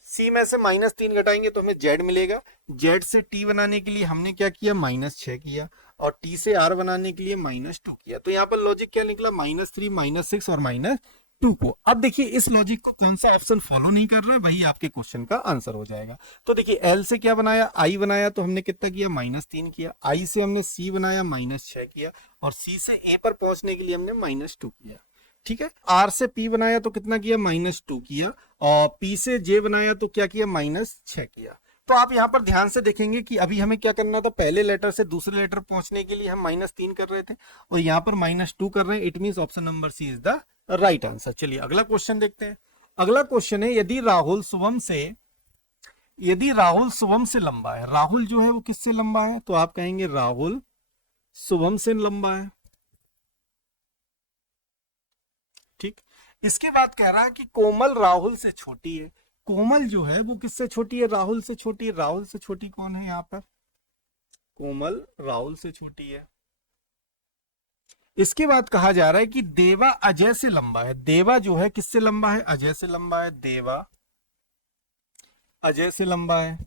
सी में से -3 घटाएंगे तो हमें जेड मिलेगा। जेड से टी बनाने के लिए हमने क्या किया, -6 किया, और टी से आर बनाने के लिए -2 किया। तो यहाँ पर लॉजिक क्या निकला, -3, -6 और -2 को। अब देखिए इस लॉजिक को कौन सा ऑप्शन फॉलो नहीं कर रहा है, वही आपके क्वेश्चन का आंसर हो जाएगा। तो देखिए एल से क्या बनाया, आई बनाया, तो हमने कितना किया, -3 किया। आई से हमने सी बनाया, -6 किया, और सी से ए पर पहुंचने के लिए हमने -2 किया, ठीक है। आर से पी बनाया तो कितना किया, -2 किया, और पी से जे बनाया तो क्या किया, -6 किया। तो आप यहाँ पर ध्यान से देखेंगे कि अभी हमें क्या करना था, पहले लेटर से दूसरे लेटर पहुंचने के लिए हम -3 कर रहे थे, और यहाँ पर -2 कर रहे हैं। It means option number C is the right answer. चलिए अगला क्वेश्चन देखते हैं। अगला क्वेश्चन है, यदि राहुल शुभम से लंबा है, राहुल जो है वो किससे लंबा है, तो आप कहेंगे राहुल शुभम से लंबा है, ठीक। इसके बाद कह रहा है कि कोमल राहुल से छोटी है। कोमल जो है वो किससे छोटी है, राहुल से छोटी है। राहुल से छोटी कौन है यहाँ पर, कोमल राहुल से छोटी है। इसके बाद कहा जा रहा है कि देवा अजय से लंबा है। देवा जो है किससे लंबा है, अजय से लंबा है। देवा अजय से लंबा है,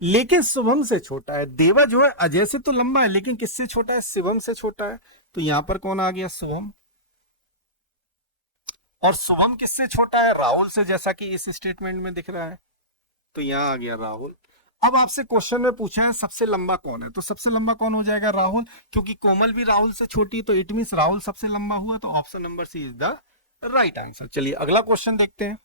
लेकिन शुभम से छोटा है। देवा जो है अजय से तो लंबा है, लेकिन किससे छोटा है, शिवम से छोटा है। तो यहां पर कौन आ गया, शुभम। और शुभम किससे छोटा है, राहुल से, जैसा कि इस स्टेटमेंट में दिख रहा है। तो यहां आ गया राहुल। अब आपसे क्वेश्चन में पूछा है सबसे लंबा कौन है, तो सबसे लंबा कौन हो जाएगा, राहुल, क्योंकि कोमल भी राहुल से छोटी है, तो इट मींस राहुल सबसे लंबा हुआ। तो option number C is the right answer. चलिए अगला क्वेश्चन देखते हैं।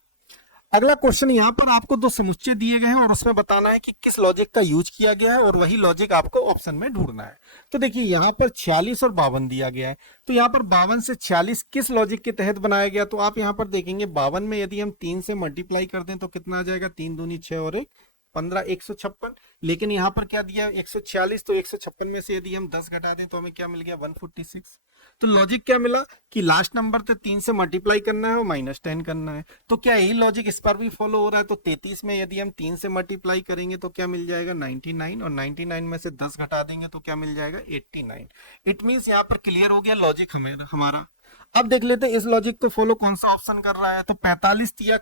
अगला क्वेश्चन, यहाँ पर आपको 2 समुच्चय दिए गए हैं और उसमें बताना है कि किस लॉजिक का यूज किया गया है, और वही लॉजिक आपको ऑप्शन में ढूंढना है। तो देखिए यहाँ पर 46 और 52 दिया गया है, तो यहाँ पर 52 से 46 किस लॉजिक के तहत बनाया गया, तो आप यहाँ पर देखेंगे 52 में यदि हम 3 से मल्टीप्लाई कर दें तो कितना आ जाएगा, 3 दूनी 6 और 1 15, 156। लेकिन यहाँ पर क्या दिया, 146, तो 156 में से यदि हम 10 घटा दें तो हमें क्या मिल गया, 146। तो लॉजिक क्या मिला कि लास्ट नंबर तो 3 से मल्टीप्लाई करना है और -10 करना है। तो क्या यही लॉजिक इस पर भी फॉलो हो रहा है, तो 33 में यदि हम 3 से मल्टीप्लाई करेंगे तो क्या मिल जाएगा, 99, और 99 में से 10 घटा देंगे तो क्या मिल जाएगा, 89। इट मींस यहाँ पर क्लियर हो गया लॉजिक हमारा। अब देख लेते हैं इस लॉजिक को फॉलो कौन सा ऑप्शन कर रहा है। तो 45 दिया,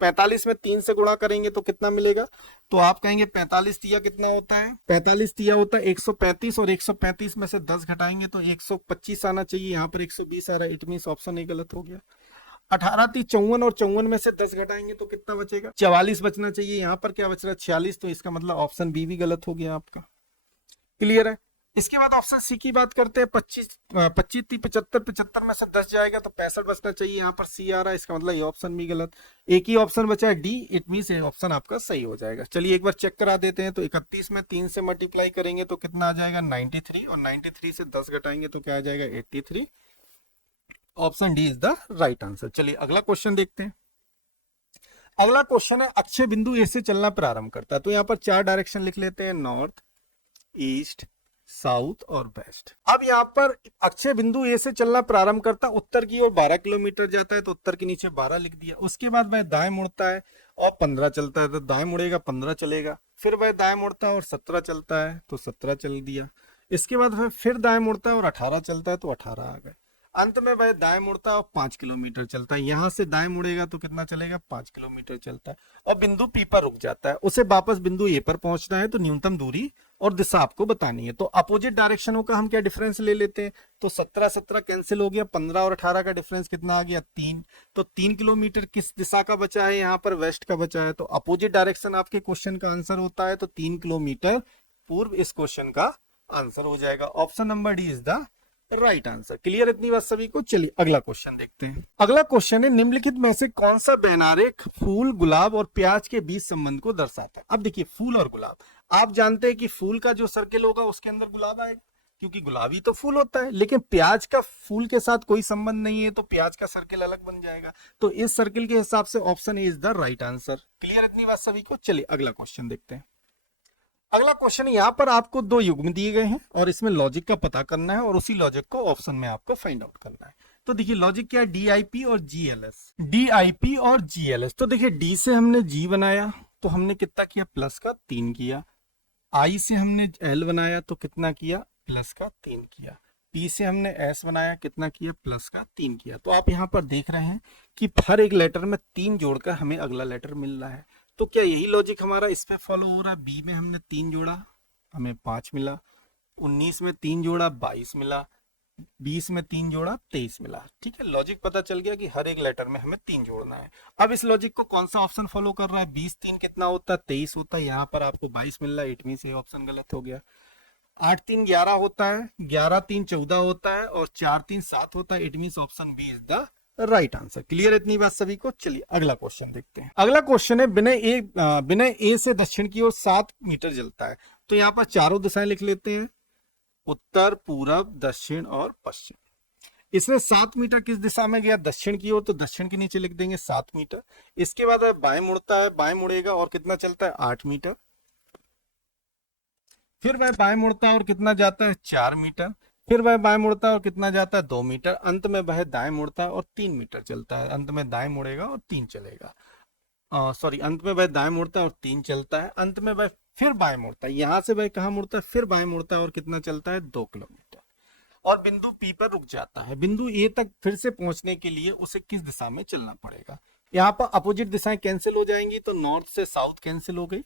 45 में 3 से गुणा करेंगे तो कितना मिलेगा, तो आप कहेंगे 45 दिया कितना होता है, 45 दिया होता है 135, और 135 में से 10 घटाएंगे तो 125 आना चाहिए, यहाँ पर 120 आ रहा है। इट मींस ऑप्शन ए गलत हो गया। 18 थी 54, और 54 में से 10 घटाएंगे तो कितना बचेगा, 44 बचना चाहिए, यहाँ पर क्या बच रहा है, 46। तो इसका मतलब ऑप्शन बी भी गलत हो गया आपका। क्लियर है। इसके बाद ऑप्शन सी की बात करते हैं। 25 थी 75, 75 में से 10 जाएगा तो 65 बचना चाहिए, यहाँ पर सी आ रहा है, इसका मतलब ये ऑप्शन भी गलत। एक ही ऑप्शन बचा है डी, इट मींस ये ऑप्शन आपका सही हो जाएगा। चलिए एक बार चेक करा देते हैं। तो 31 में 3 से मल्टीप्लाई करेंगे तो कितना आ जाएगा, 93, और 93 से 10 घटाएंगे तो क्या आ जाएगा, 83। Option D is the right answer. चलिए अगला क्वेश्चन देखते हैं। अगला क्वेश्चन है, अक्षय बिंदु ए से चलना प्रारंभ करता है। तो यहाँ पर 4 डायरेक्शन लिख लेते हैं, नॉर्थ, ईस्ट, साउथ और वेस्ट। अब यहाँ पर अक्षय बिंदु ए से चलना प्रारंभ करता, उत्तर की ओर 12 किलोमीटर जाता है, तो उत्तर के नीचे 12 लिख दिया। उसके बाद वह दाएं मुड़ता है और 15 चलता है, तो दाएं मुड़ेगा 15 चलेगा। फिर वह दाएं मुड़ता है और 17 चलता है, तो 17 चल दिया। इसके बाद वह फिर दाएं मुड़ता है और 18 चलता है, तो 18 आ गए। अंत में वह दाएं मुड़ता है और 5 किलोमीटर चलता है। यहां से दाएं मुड़ेगा तो कितना चलेगा, 5 किलोमीटर चलता है, और बिंदु पी पर रुक जाता है। उसे वापस बिंदु ए पर पहुंचना है, तो न्यूनतम दूरी और दिशा आपको बतानी है। तो अपोजिट डायरेक्शनों का हम क्या डिफरेंस ले लेते हैं, तो 17 17 कैंसिल हो गया, 15 और 18 का डिफरेंस कितना आ गया, 3। तो 3 किलोमीटर किस दिशा का बचा है, यहाँ पर वेस्ट का बचा है। तो अपोजिट डायरेक्शन आपके क्वेश्चन का आंसर होता है, तो 3 किलोमीटर पूर्व इस क्वेश्चन का आंसर हो जाएगा। Option number D is the right answer. Clear इतनी बात सभी को। चलिए अगला क्वेश्चन देखते हैं। अगला क्वेश्चन है, निम्नलिखित में से कौन सा बैनारेख फूल, गुलाब और प्याज के बीच संबंध को दर्शाता है। अब देखिए फूल और गुलाब, आप जानते हैं कि फूल का जो सर्किल होगा उसके अंदर गुलाब आएगा, क्योंकि गुलाबी तो फूल होता है, लेकिन प्याज का फूल के साथ कोई संबंध नहीं है, तो प्याज का सर्किल अलग बन जाएगा। तो इस सर्किल के हिसाब से option A is the right answer. Clear इतनी बात सभी को। चलिए अगला क्वेश्चन देखते हैं। अगला क्वेश्चन, यहाँ पर आपको 2 युग्म दिए गए हैं और इसमें लॉजिक का पता करना है, और उसी लॉजिक को ऑप्शन में आपको फाइंड आउट करना है। तो देखिए लॉजिक क्या है, DIP और GLS, DIP और GLS। तो देखिए D से हमने G बनाया तो हमने कितना किया, प्लस का 3 किया। I से हमने L बनाया तो कितना किया, प्लस का 3 किया। P से हमने S बनाया, कितना किया, प्लस का 3 किया। तो आप यहाँ पर देख रहे हैं कि हर एक लेटर में 3 जोड़कर हमें अगला लेटर मिल रहा है। तो क्या यही लॉजिक हमारा इस पे फॉलो हो रहा है? B में हमने 3 जोड़ा, हमें 5 मिला। 19 में 3 जोड़ा, 22 मिला। 20 में 3 जोड़ा, 23 मिला। ठीक है, लॉजिक पता चल गया कि हर एक लेटर में हमें 3 जोड़ना है। अब इस लॉजिक को कौन सा ऑप्शन फॉलो कर रहा है? 20 3 कितना होता है, 23 होता है। यहाँ पर आपको 22 मिल रहा है, इट मींस ये ऑप्शन गलत हो गया। 8 3 11 होता है, 11 3 14 होता है और 4 3 7 होता है, it means option B is the right answer. Clear इतनी बात सभी को? चलिए अगला क्वेश्चन देखते हैं। अगला क्वेश्चन है, बिना ए से दक्षिण की ओर 7 मीटर जलता है। तो यहाँ पर चारों दिशाएं लिख लेते हैं, उत्तर, पूरब, दक्षिण और पश्चिम। इसमें 7 मीटर किस दिशा में गया, दक्षिण की ओर, तो दक्षिण के नीचे लिख देंगे 7 मीटर। इसके बाद बाएं मुड़ता है, बाएं मुड़ेगा और कितना चलता है, 8 मीटर। फिर वह बाएं मुड़ता है और कितना जाता है, 4 मीटर। फिर वह बाएं मुड़ता है और कितना जाता है, 2 मीटर। अंत में वह दाएं मुड़ता है और 3 मीटर चलता है। अंत में दाएं मुड़ेगा और 3 चलेगा। सॉरी, अंत में वह दाएं मुड़ता है और 3 चलता है। अंत में वह फिर बाएं मुड़ता है, यहां से वह कहाँ मुड़ता है, फिर बाएं मुड़ता है और कितना चलता है, 2 किलोमीटर। और बिंदु पी पर रुक जाता है। बिंदु ए तक फिर से पहुंचने के लिए उसे किस दिशा में चलना पड़ेगा? यहाँ पर अपोजिट दिशाएं कैंसिल हो जाएंगी, तो नॉर्थ से साउथ कैंसिल हो गई,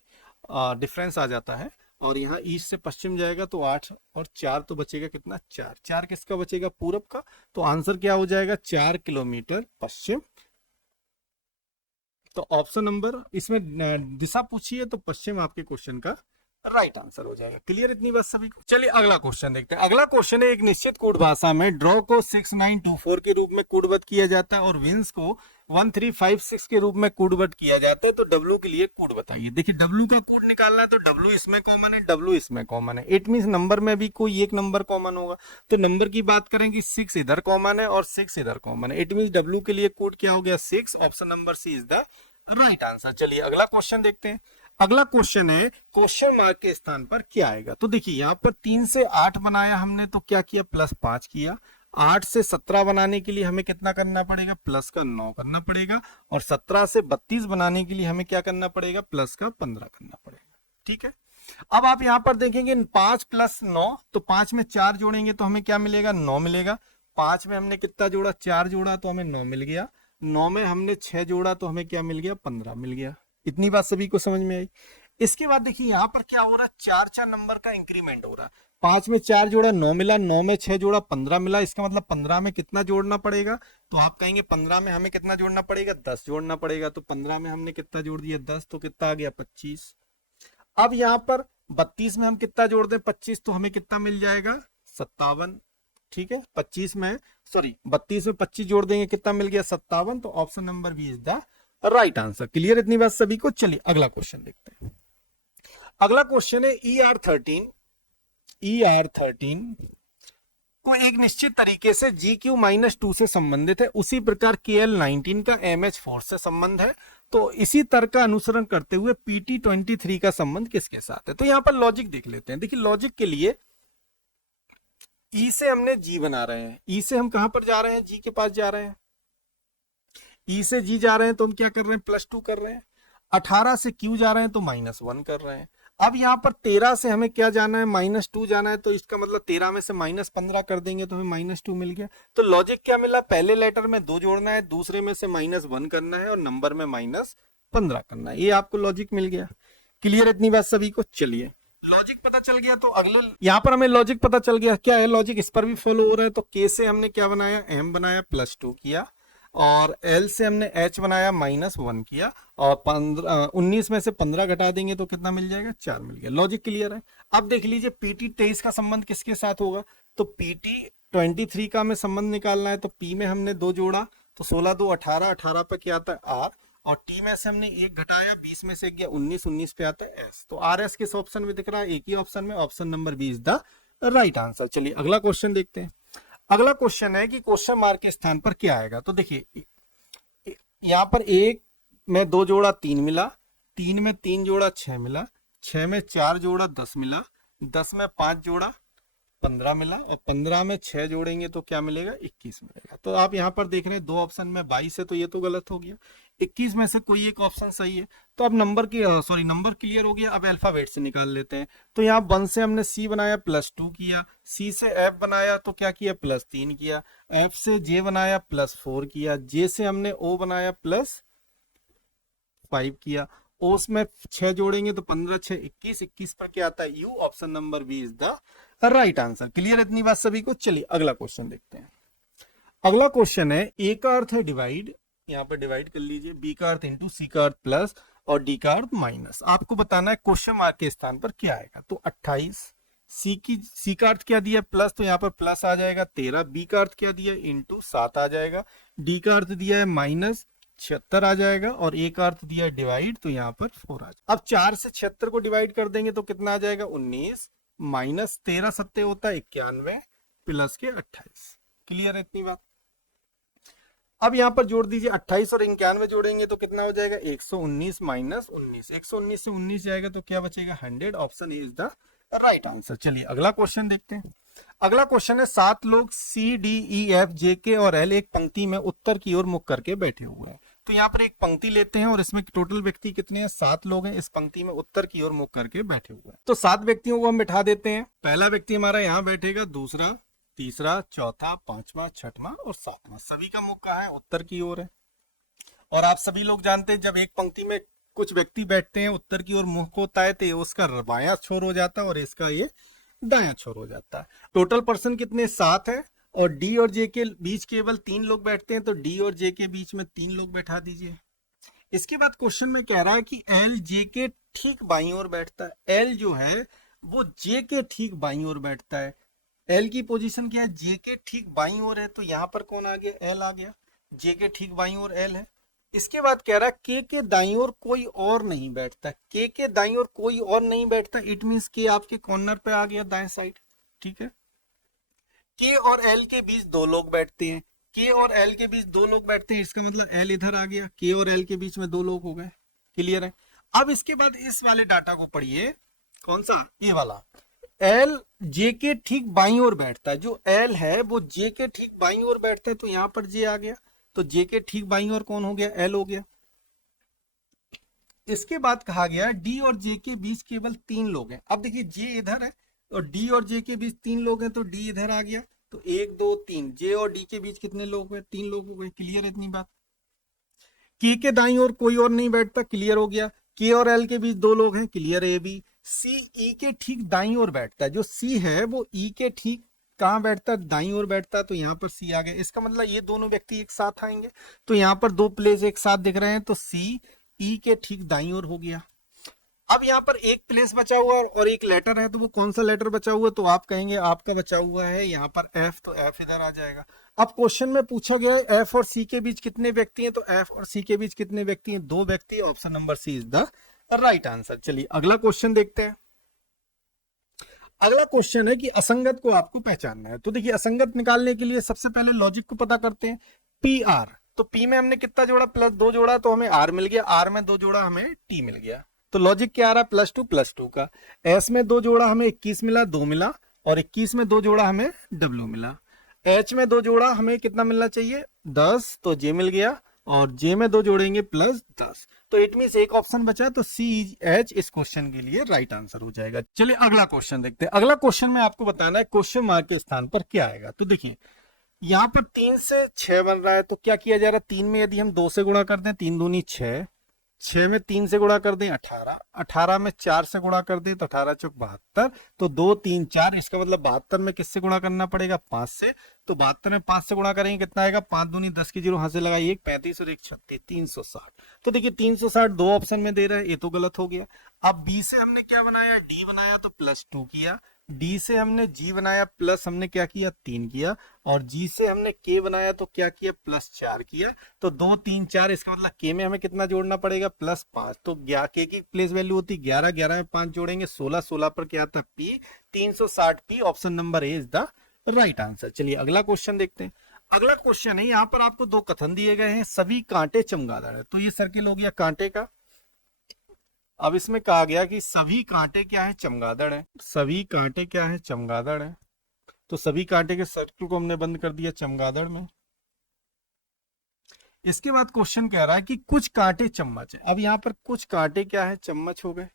डिफरेंस आ जाता है। और यहाँ ईस्ट से पश्चिम जाएगा तो 8 और 4 तो बचेगा कितना, 4। 4 किसका बचेगा, पूरब का। तो आंसर क्या हो जाएगा, 4 किलोमीटर पश्चिम। तो ऑप्शन नंबर, इसमें दिशा पूछी है तो पश्चिम आपके क्वेश्चन का राइट आंसर हो जाएगा। क्लियर इतनी बात सभी को? चलिए अगला क्वेश्चन देखते हैं। अगला क्वेश्चन है, एक निश्चित कोड भाषा में ड्रॉ को 6924 के रूप में कोडबद्ध किया जाता है और विंस को 1356 के रूप में कोडबद्ध किया जाता है। तो डब्ल्यू के लिए कोड बताइए। देखिए डब्ल्यू का कोड निकालना है तो डब्ल्यू इसमें कॉमन है, डब्ल्यू इसमें कॉमन है। इट मीन नंबर में भी कोई एक नंबर कॉमन होगा। तो नंबर की बात करेंगे, 6 इधर कॉमन है और 6 इधर कॉमन है। इट मीन डब्ल्यू के लिए कोड क्या हो गया, 6। Option number C is the right answer. चलिए अगला क्वेश्चन देखते हैं। अगला क्वेश्चन है, क्वेश्चन मार्क के स्थान पर क्या आएगा? तो देखिए यहाँ पर 3 से 8 बनाया हमने तो क्या किया, +5 किया। 8 से 17 बनाने के लिए हमें कितना करना पड़ेगा, प्लस का 9 करना पड़ेगा। और 17 से 32 बनाने के लिए हमें क्या करना पड़ेगा, प्लस का 15 करना पड़ेगा। ठीक है, अब आप यहाँ पर देखेंगे 5 + 9, तो 5 में 4 जोड़ेंगे तो हमें क्या मिलेगा, 9 मिलेगा। 5 में हमने कितना जोड़ा, 4 जोड़ा तो हमें 9 मिल गया। 9 में हमने 6 जोड़ा तो हमें क्या मिल गया, 15 मिल गया। इतनी बात सभी को समझ में आई? इसके बाद देखिए यहाँ पर क्या हो रहा है, 4 नंबर का इंक्रीमेंट हो रहा है। 5 में 4 जोड़ा 9 मिला, 9 में 6 जोड़ा 15 मिला। इसका मतलब 15 में कितना जोड़ना पड़ेगा, तो आप कहेंगे 15 में हमें कितना जोड़ना पड़ेगा, 10 जोड़ना पड़ेगा। तो 15 में हमने कितना जोड़ दिया, 10, तो कितना आ गया, 25। अब यहाँ पर 32 में हम कितना जोड़ दें, 25, तो हमें कितना मिल जाएगा, 57। ठीक है, 32 में 25 जोड़ देंगे, कितना मिल गया, 57। तो option number B is the right answer. Clear इतनी बात सभी को? चलिए अगला क्वेश्चन देखते हैं। अगला क्वेश्चन है, ER13 को एक निश्चित तरीके से GQ-2 से संबंधित है, उसी प्रकार KL19 का MH4 से संबंध है। तो इसी तर्क का अनुसरण करते हुए PT23 का संबंध किसके साथ है? तो यहां पर लॉजिक देख लेते हैं। देखिए लॉजिक के लिए E से हमने G बना रहे हैं। E से हम कहां पर जा रहे हैं, G के पास जा रहे हैं। E से G जा रहे हैं तो हम क्या कर रहे हैं, +2 कर रहे हैं। 18 से Q जा रहे हैं तो -1 कर रहे हैं। अब यहाँ पर 13 से हमें क्या जाना है, -2 जाना है। तो इसका मतलब 13 में से -15 कर देंगे तो हमें -2 मिल गया। तो लॉजिक क्या मिला, पहले लेटर में 2 जोड़ना है, दूसरे में से -1 करना है और नंबर में -15 करना है। ये आपको लॉजिक मिल गया। क्लियर इतनी बात सभी को? चलिए लॉजिक पता चल गया तो अगले यहाँ पर हमें लॉजिक पता चल गया। क्या है लॉजिक, इस पर भी फॉलो हो रहा है। तो K से हमने क्या बनाया, M बनाया, +2 किया। और L से हमने H बनाया, -1 किया। और 19 में से 15 घटा देंगे तो कितना मिल जाएगा, 4 मिल गया। लॉजिक क्लियर है? अब देख लीजिए PT23 का संबंध किसके साथ होगा। तो PT23 का हमें संबंध निकालना है। तो P में हमने 2 जोड़ा तो 16 2 18, 18 पे क्या आता है, R। और T में से हमने 1 घटाया, 20 में से 1 गया, 19, 19 पे आता है S। तो RS किस ऑप्शन में दिख रहा है, एक ही ऑप्शन में। Option number B is the right answer. चलिए अगला क्वेश्चन देखते हैं। अगला क्वेश्चन है कि क्वेश्चन मार्क के स्थान पर क्या आएगा। तो देखिए यहाँ पर 1 में 2 जोड़ा 3 मिला, 3 में 3 जोड़ा 6 मिला, 6 में 4 जोड़ा 10 मिला, 10 में 5 जोड़ा 15 मिला, और 15 में 6 जोड़ेंगे तो क्या मिलेगा, 21 मिलेगा। तो आप यहाँ पर देख रहे हैं दो ऑप्शन में 22 है, तो ये तो गलत हो गया। 21 में से कोई एक ऑप्शन सही है। तो अब नंबर क्लियर हो गया। अब अल्फाबेट से निकाल लेते हैं। तो यहाँ 1 से हमने सी बनाया +2 किया, सी से एफ बनाया तो क्या किया, +3 किया, एफ से जे बनाया +4 किया, जे से हमने ओ बनाया +5 किया, ओस में 6 जोड़ेंगे तो 15 6 21, 21 पर क्या आता है, U. Option number B is the right answer. Clear इतनी बात सभी को। चलिए अगला क्वेश्चन देखते हैं। अगला क्वेश्चन है, ए का अर्थ है डिवाइड, यहाँ पर डिवाइड कर लीजिए, बी का अर्थ इंटू, सी का अर्थ प्लस और डी का अर्थ माइनस। आपको बताना है क्वेश्चन मार्क के स्थान पर क्या आएगा। तो 28, सी का अर्थ क्या दिया प्लस, तो यहाँ पर प्लस आ जाएगा 13, बी का अर्थ क्या दिया इंटू 7 आ जाएगा, डी का अर्थ दिया है -76 आ जाएगा, और ए का अर्थ दिया है डिवाइड, तो यहाँ पर 4 आ जाएगा। अब 4 से 76 को डिवाइड कर देंगे तो कितना आ जाएगा, 19, -13 सत्ते होता है 91, प्लस के 28। क्लियर है इतनी बात। अब यहाँ पर जोड़ दीजिए, 28 और 91 जोड़ेंगे तो कितना हो जाएगा, 119 -19, 119 से 19 जाएगा तो क्या बचेगा, 100। Option A is the right answer. चलिए अगला क्वेश्चन देखते हैं। अगला क्वेश्चन है, 7 लोग सी डी ई एफ जे के और एल एक पंक्ति में उत्तर की ओर मुख करके बैठे हुए हैं। तो यहाँ पर एक पंक्ति लेते हैं और इसमें टोटल व्यक्ति कितने हैं, 7 लोग हैं। इस पंक्ति में उत्तर की ओर मुख करके बैठे हुए हैं। तो 7 व्यक्तियों को हम बिठा देते हैं। पहला व्यक्ति हमारा यहाँ बैठेगा, दूसरा, तीसरा, चौथा, पांचवा, छठवां और सातवां। सभी का मुख कहाँ है, उत्तर की ओर है। और आप सभी लोग जानते हैं जब एक पंक्ति में कुछ व्यक्ति बैठते हैं उत्तर की ओर मुख होता है तो उसका बायां छोर हो जाता है और इसका ये दायां छोर हो जाता है। टोटल पर्सन कितने, 7 है, और डी और जे के बीच केवल 3 लोग बैठते हैं, तो डी और जे के बीच में 3 लोग बैठा दीजिए। इसके बाद क्वेश्चन में कह रहा है कि एल जे के ठीक बाईं ओर बैठता है। एल जो है वो जे के ठीक बाईं ओर बैठता है। एल की पोजीशन क्या है, जे के ठीक बाईं ओर है, तो यहाँ पर कौन आ गया, एल आ गया। जे के ठीक बाईं ओर एल है। इसके बाद कह रहा है के दाईं ओर कोई और नहीं बैठता। के दाईं ओर कोई और नहीं बैठता, इट मींस के आपके कॉर्नर पे आ गया दाएं साइड। ठीक है। के और एल के बीच 2 लोग बैठते हैं। के और एल के बीच 2 लोग बैठते हैं, इसका मतलब एल इधर आ गया, के और एल के बीच में 2 लोग हो गए। क्लियर है। अब इसके बाद इस वाले डाटा को पढ़िए, कौन सा, ये वाला। एल जे के ठीक बाईं ओर बैठता है। जो एल है वो जे के ठीक बाईं ओर बैठता है, तो यहां पर जे आ गया, तो जे के ठीक बाईं ओर कौन हो गया, एल हो गया। इसके बाद कहा गया डी और जे के बीच केवल 3 लोग हैं। अब देखिए जे इधर है और डी और जे के बीच 3 लोग हैं, तो डी इधर आ गया, तो 1 2 3, जे और डी के बीच कितने लोग हुए, 3 लोग हो गए। क्लियर है इतनी बात। के दाईं ओर कोई और नहीं बैठता, क्लियर हो गया। के और एल के बीच 2 लोग हैं, क्लियर है ये भी। सी ई के ठीक दाईं ओर बैठता है। जो सी है वो ई के ठीक कहाँ बैठता है, दाईं ओर बैठता है, तो यहाँ पर सी आ गया। इसका मतलब ये दोनों व्यक्ति एक साथ आएंगे, तो यहाँ पर 2 प्लेस एक साथ दिख रहे हैं, तो सी ई के ठीक दाईं ओर हो गया। अब यहाँ पर एक प्लेस बचा हुआ और एक लेटर है, तो वो कौन सा लेटर बचा हुआ, तो आप कहेंगे आपका बचा हुआ है यहाँ पर एफ, तो एफ इधर आ जाएगा। अब क्वेश्चन में पूछा गया है एफ और सी के बीच कितने व्यक्ति हैं, तो एफ और सी के बीच कितने व्यक्ति हैं, 2 व्यक्ति। Option number C is the right answer. चलिए अगला क्वेश्चन देखते हैं। अगला क्वेश्चन है कि असंगत को आपको पहचानना है। तो देखिए असंगत निकालने के लिए सबसे पहले लॉजिक को पता करते हैं। पी आर, तो पी में हमने कितना जोड़ा, +2 जोड़ा, तो हमें आर मिल गया। आर में 2 जोड़ा, हमें टी मिल गया। तो लॉजिक क्या आ रहा है, +2 का। एस में 2 जोड़ा, हमें 21 मिला, 2 मिला, और 21 में 2 जोड़ा, हमें डब्ल्यू मिला। एच में 2 जोड़ा, हमें कितना मिलना चाहिए, 10, तो जे मिल गया, और जे में 2 जोड़ेंगे +10, तो इट मींस एक ऑप्शन बचा, तो सी एच इस क्वेश्चन के लिए राइट आंसर हो जाएगा। चलिए अगला क्वेश्चन देखते हैं। अगला क्वेश्चन में आपको बताना है क्वेश्चन मार्क के स्थान पर क्या आएगा। तो देखिए यहाँ पर 3 से 6 बन रहा है, तो क्या किया जा रहा है, 3 में यदि हम 2 से गुणा कर दें, 3 दूनी 6, 6 में 3 से गुणा कर दें 18, 18 में 4 से गुणा कर दें तो 18 चौक 72, तो 2 3 4, इसका मतलब 72 में किससे गुणा करना पड़ेगा, 5 से। तो 72 में 5 से गुणा करेंगे कितना आएगा, 5 दूनी 10 की 0 हाथ से लगाइए, 1 35 और 1 36, 360। तो देखिए 360 2 ऑप्शन में दे रहा है, ये तो गलत हो गया। अब बी से हमने क्या बनाया, डी बनाया, तो +2 किया। डी से हमने जी बनाया, प्लस हमने क्या किया, 3 किया, और जी से हमने के बनाया, तो क्या किया, +4 किया। तो 2 3 4, इसका मतलब के में हमें कितना जोड़ना पड़ेगा, +5। तो के की प्लेस वैल्यू होती 11, 11 में 5 जोड़ेंगे 16, 16 पर क्या आता है, P, 360 P. Option number A is the right answer. चलिए अगला क्वेश्चन देखते हैं। अगला क्वेश्चन है, यहाँ पर आपको 2 कथन दिए गए हैं, सभी कांटे चमगादड़ है। तो ये सर्किल हो गया कांटे का। अब इसमें कहा गया कि सभी कांटे क्या है, चमगादड़ है। सभी कांटे क्या है, चमगादड़ है। तो सभी कांटे के सर्कल को हमने बंद कर दिया चमगादड़ में। इसके बाद क्वेश्चन कह रहा है कि कुछ कांटे चम्मच है। अब यहाँ पर कुछ कांटे क्या है, चम्मच हो गए,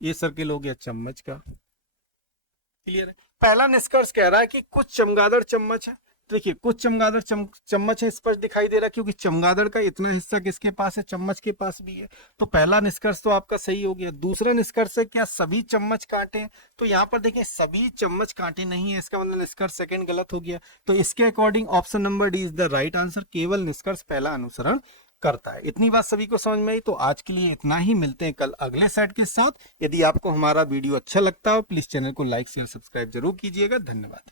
ये सर्किल हो गया चम्मच का। क्लियर है। पहला निष्कर्ष कह रहा है कि कुछ चमगादड़ चम्मच है। देखिए कुछ चमगादड़ चम्मच है, स्पष्ट दिखाई दे रहा है, क्योंकि चमगादड़ का इतना हिस्सा किसके पास है, चम्मच के पास भी है। तो पहला निष्कर्ष तो आपका सही हो गया। दूसरा निष्कर्ष है क्या सभी चम्मच कांटे हैं, तो यहाँ पर देखिए सभी चम्मच कांटे नहीं है, इसका मतलब निष्कर्ष सेकंड गलत हो गया। तो इसके according option number D is the right answer. केवल निष्कर्ष पहला अनुसरण करता है। इतनी बात सभी को समझ में आई। तो आज के लिए इतना ही, मिलते हैं कल अगले सेट के साथ। यदि आपको हमारा वीडियो अच्छा लगता हो प्लीज चैनल को लाइक शेयर सब्सक्राइब जरूर कीजिएगा। धन्यवाद।